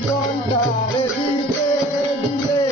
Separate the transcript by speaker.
Speaker 1: con don't dile,